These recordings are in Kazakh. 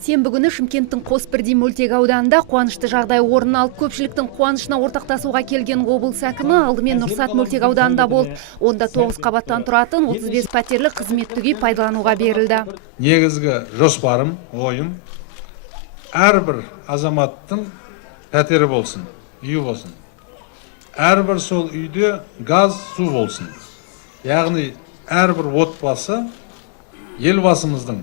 Сенбі күні Шымкенттің Қосбірдей мөлтек ауданында қуанышты жағдай орын алып, көпшіліктің қуанышына ортақтасуға келген облыс әкімі алдымен Нұрсат мөлтек ауданында болды. Онда 9 қабаттан тұратын 35 пәтерлік қызметтік үй пайдалануға берілді. Негізгі жоспарым, ойым, әрбір азаматтың пәтері болсын, үйі болсын. Әрбір сол үйде газ, су болсын. Яғни әрбір отбасы елбасымыздың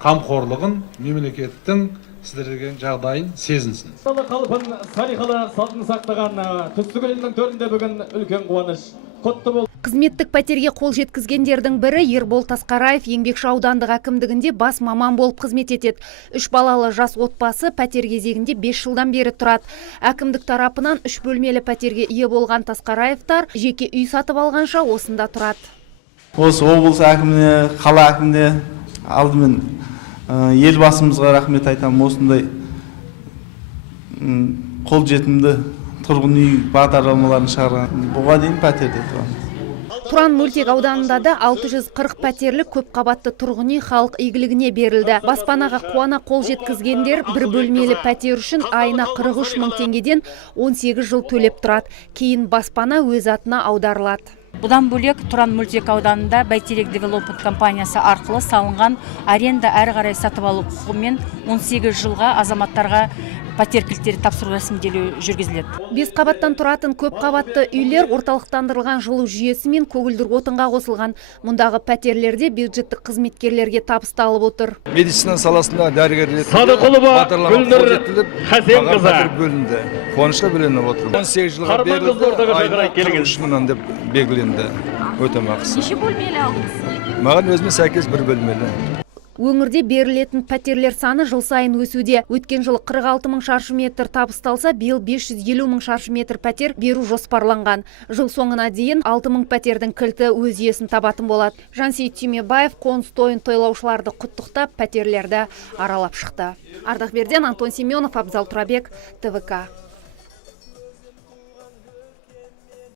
қамқорлығын, мемлекеттің сіздерге жағдайын сезінсін. Қалпын салиқалы салтын сақтаған Түстік елінің төрінде бүгін үлкен қуаныш. Құтты бол. Қызметтік пәтерге қол жеткізгендердің бірі Ербол Тасқараев еңбекші аудандық әкімдігінде бас маман болып қызмет етеді. 3 балалы жас отбасы пәтер кезегінде 5 жылдан бері тұрады. Әкімдік тарапынан 3 бөлмелі пәтерге ие болған Тасқараевтар жеке үй сатып алғанша осында тұрады. Осы облыс әкіміне, қала әкіміне алдымен елбасымызға рахмет айтамын. Осындай қол жетімді тұрғын үй бағдарламаларын шығарған. Бұға дейін пәтерде тұрамыз. Тұран мөлтек ауданында да 640 пәтерлік көп қабатты тұрғын үй халық игілігіне берілді. Баспанаға қуана қол жеткізгендер бір бөлмелі пәтер үшін айына 43 мың теңгеден 18 жыл төлеп тұрады. Кейін баспана өз атына аударылады. Бұдан бөлек Тұран мөлтек ауданында Бәйтерек Девелопмент компаниясы арқылы салынған аренда әрі қарай сатып алу құқығымен 18 жылға азаматтарға пәтер кілттері тапсыру рәсімделуі жүргізіледі. 5 қабаттан тұратын көп қабатты үйлер орталықтандырылған жылу жүйесі мен көгілдір отынға қосылған. Мұндағы пәтерлерде бюджеттік қызметкерлерге табысталып отыр. Медицина саласында дәрігерлер Садықұлова Гүлнұр Хасенқызы бөлінді. Қуанышқа бөленіп отыр. 18 жылға берілді, айына 43 мыңнан деп белгіленді өтемақысы. Неше бөлмелі алдыңыз? Маған өзіме сәйкес бір бөлмелі. Өңірде берілетін пәтерлер саны жыл сайын өсуде. Өткен жылы 46 мың шаршы метр табысталса, биыл 550 мың шаршы метр пәтер беру жоспарланған. Жыл соңына дейін 6 мың пәтердің кілті өз иесін табатын болады. Жансейіт Түймебаев қоныс тойын тойлаушыларды құттықтап, пәтерлерді аралап шықты. Ардақберден, Антон Семенов, Абзал Турабек, ТВК.